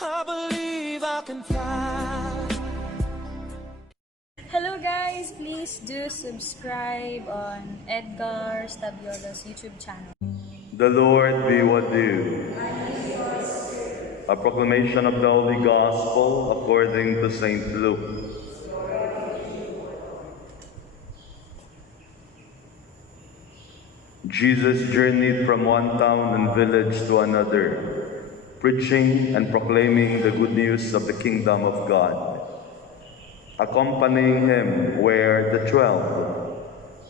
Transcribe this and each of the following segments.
I believe I can fly. Hello guys, please do subscribe on Edgar Stabiolo's YouTube channel. The Lord be with you. A proclamation of the Holy Gospel according to St. Luke. Jesus journeyed from one town and village to another, preaching and proclaiming the good news of the kingdom of God. Accompanying him were the 12,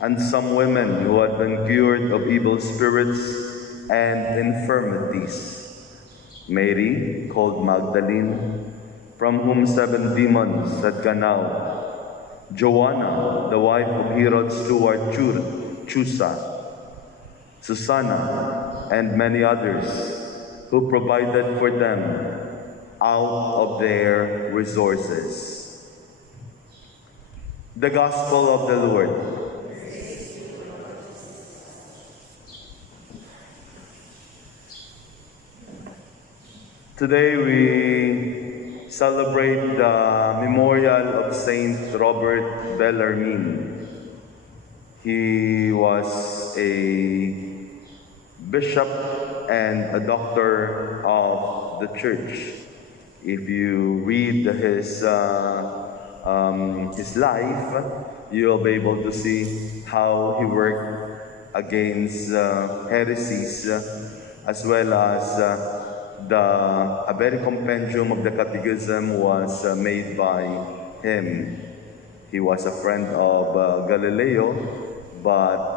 and some women who had been cured of evil spirits and infirmities. Mary, called Magdalene, from whom 7 demons had gone out. Joanna, the wife of Herod's steward Chusa. Susanna, and many others who provided for them out of their resources. The Gospel of the Lord. Today we celebrate the memorial of Saint Robert Bellarmine. He was a bishop and a doctor of the church. If you read his life, you'll be able to see how he worked against heresies, as well as a very compendium of the catechism was made by him. He was a friend of Galileo, but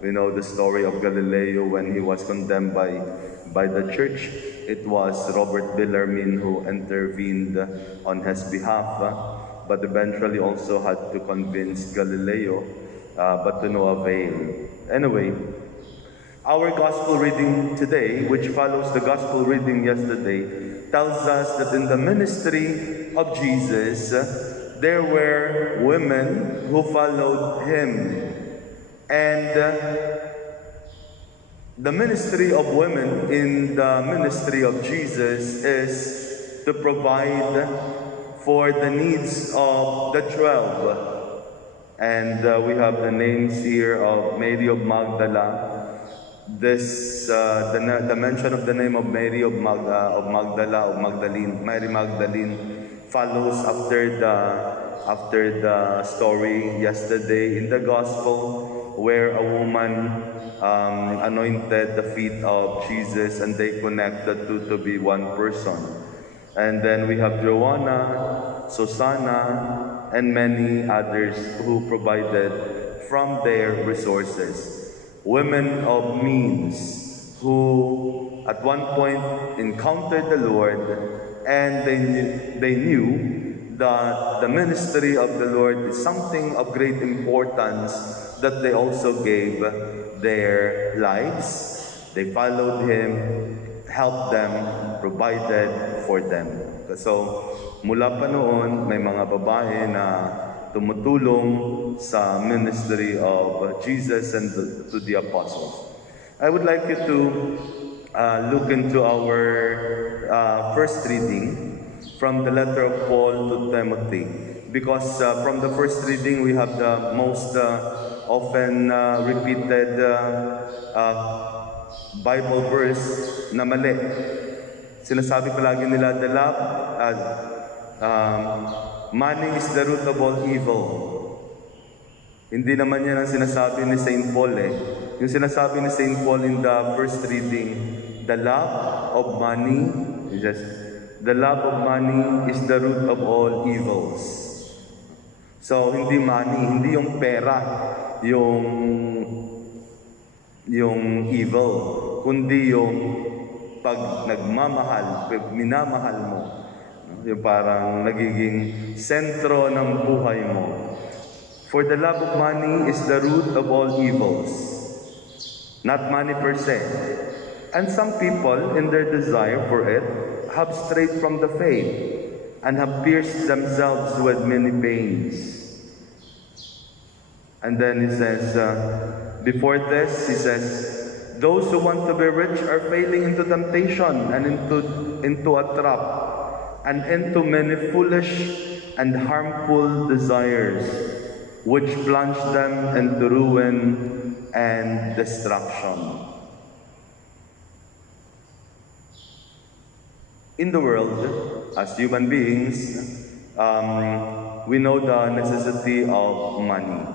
we know the story of Galileo when he was condemned by the church. It was Robert Bellarmine who intervened on his behalf, but eventually also had to convince Galileo, but to no avail. Anyway, our gospel reading today, which follows the gospel reading yesterday, tells us that in the ministry of Jesus, there were women who followed him. And the ministry of women in the ministry of Jesus is to provide for the needs of the 12. And we have the names here of Mary of Magdala. The mention of the name of Mary of Magdalene, Mary Magdalene, follows after the story yesterday in the gospel, where a woman anointed the feet of Jesus and they connected to be one person. And then we have Joanna, Susanna, and many others who provided from their resources. Women of means who at one point encountered the Lord, and they knew that the ministry of the Lord is something of great importance, that they also gave their lives. They followed him, helped them, provided for them. So, mula pa noon, may mga babae na tumutulong sa ministry of Jesus and to the apostles. I would like you to look into our first reading from the letter of Paul to Timothy, because from the first reading we have the most often repeated Bible verse na mali. Sinasabi palagi nila, money is the root of all evil. Hindi naman yan ang sinasabi ni St. Paul eh. Yung sinasabi ni St. Paul in the first reading, the love of money is the root of all evils. So, hindi money, hindi yung pera, yung evil, kundi yung pag nagmamahal, pag minamahal mo, yung parang nagiging sentro ng buhay mo. For the love of money is the root of all evils, not money per se. And some people, in their desire for it, have strayed from the faith and have pierced themselves with many pains. And then he says, before this, he says, Those who want to be rich are falling into temptation and into a trap and into many foolish and harmful desires, which plunge them into ruin and destruction. In the world, as human beings, we know the necessity of money.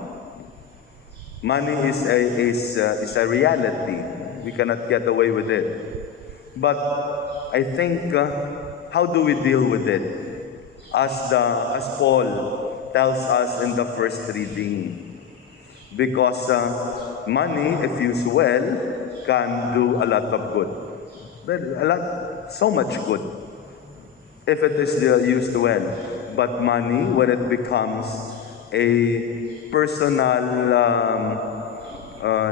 Money is a reality. We cannot get away with it. But I think, how do we deal with it? As Paul tells us in the first reading. Because money, if used well, can do a lot of good. So much good, if it is used well. But money, when it becomes a personal,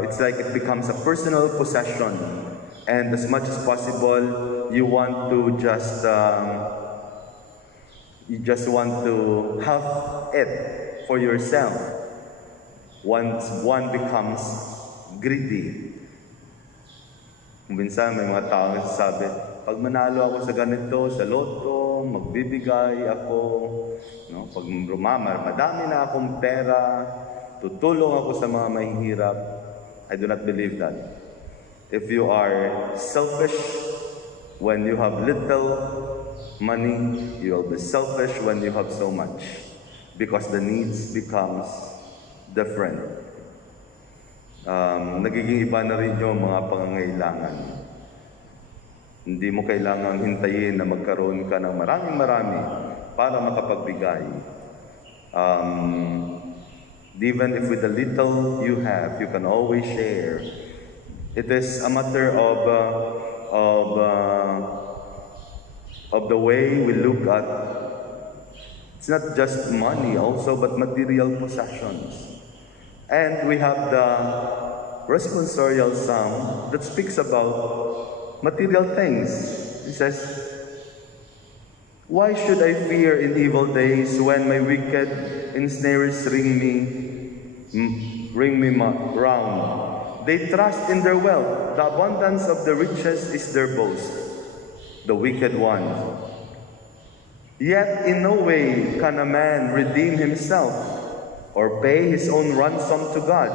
it's like it becomes a personal possession, and as much as possible, you just want to have it for yourself. Once one becomes greedy. Minsan may mga tao nagsasabi, pag manalo ako sa ganito, sa loto, magbibigay ako, no? Pag madami na akong pera, tutulong ako sa mga mahihirap. I do not believe that. If you are selfish when you have little money, you will be selfish when you have so much, because the needs becomes different. Nagiging iba na rin yung mga pangangailangan. Hindi mo kailangang hintayin na magkaroon ka ng marami para makapagbigay. Even if with the little you have, you can always share. It is a matter of the way we look at. It's not just money also, but material possessions. And we have the responsorial psalm that speaks about material things. It says, why should I fear in evil days when my wicked ensnarers ring me round? They trust in their wealth. The abundance of the riches is their boast, the wicked ones. Yet in no way can a man redeem himself or pay his own ransom to God.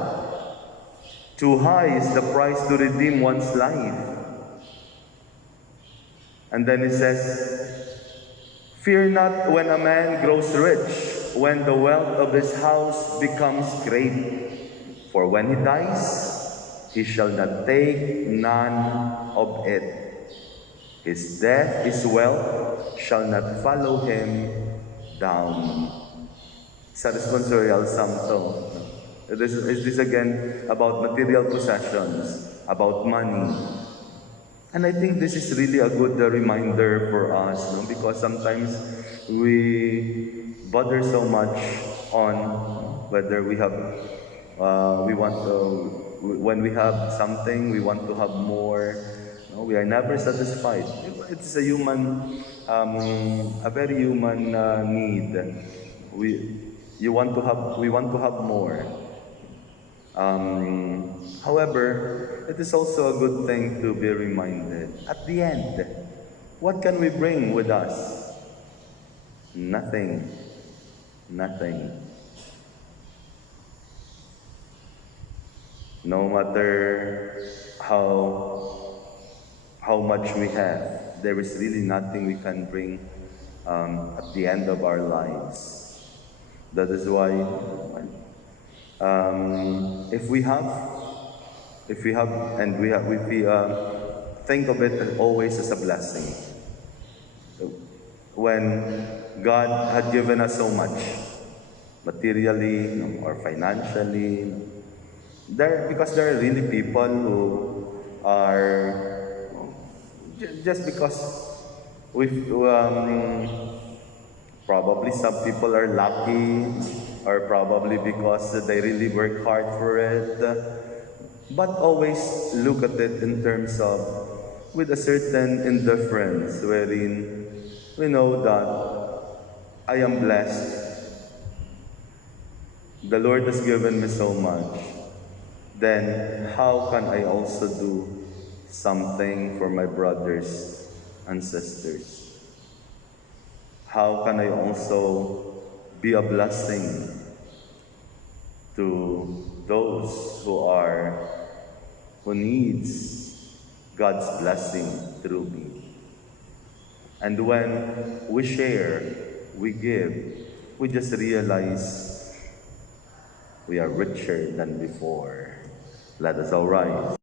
Too high is the price to redeem one's life. And then he says, fear not when a man grows rich, when the wealth of his house becomes great. For when he dies, he shall not take none of it. His death, his wealth, shall not follow him down. Sa responsorial psalm to. Is this again about material possessions, about money. And I think this is really a good reminder for us, no? Because sometimes we bother so much on whether we have, when we have something, we want to have more. No? We are never satisfied. It's a human, a very human need. We want to have more. However, it is also a good thing to be reminded. At the end, what can we bring with us? Nothing. Nothing. No matter how much we have, there is really nothing we can bring at the end of our lives. That is why, if we think of it always as a blessing. When God had given us so much, materially or financially, because there are really people who are just because probably some people are lucky, or probably because they really work hard for it. But always look at it in terms of, with a certain indifference, wherein we know that I am blessed. The Lord has given me so much. then how can I also do something for my brothers and sisters? How can I also be a blessing to those who needs God's blessing through me? And when we share, we give, we just realize we are richer than before. Let us all rise.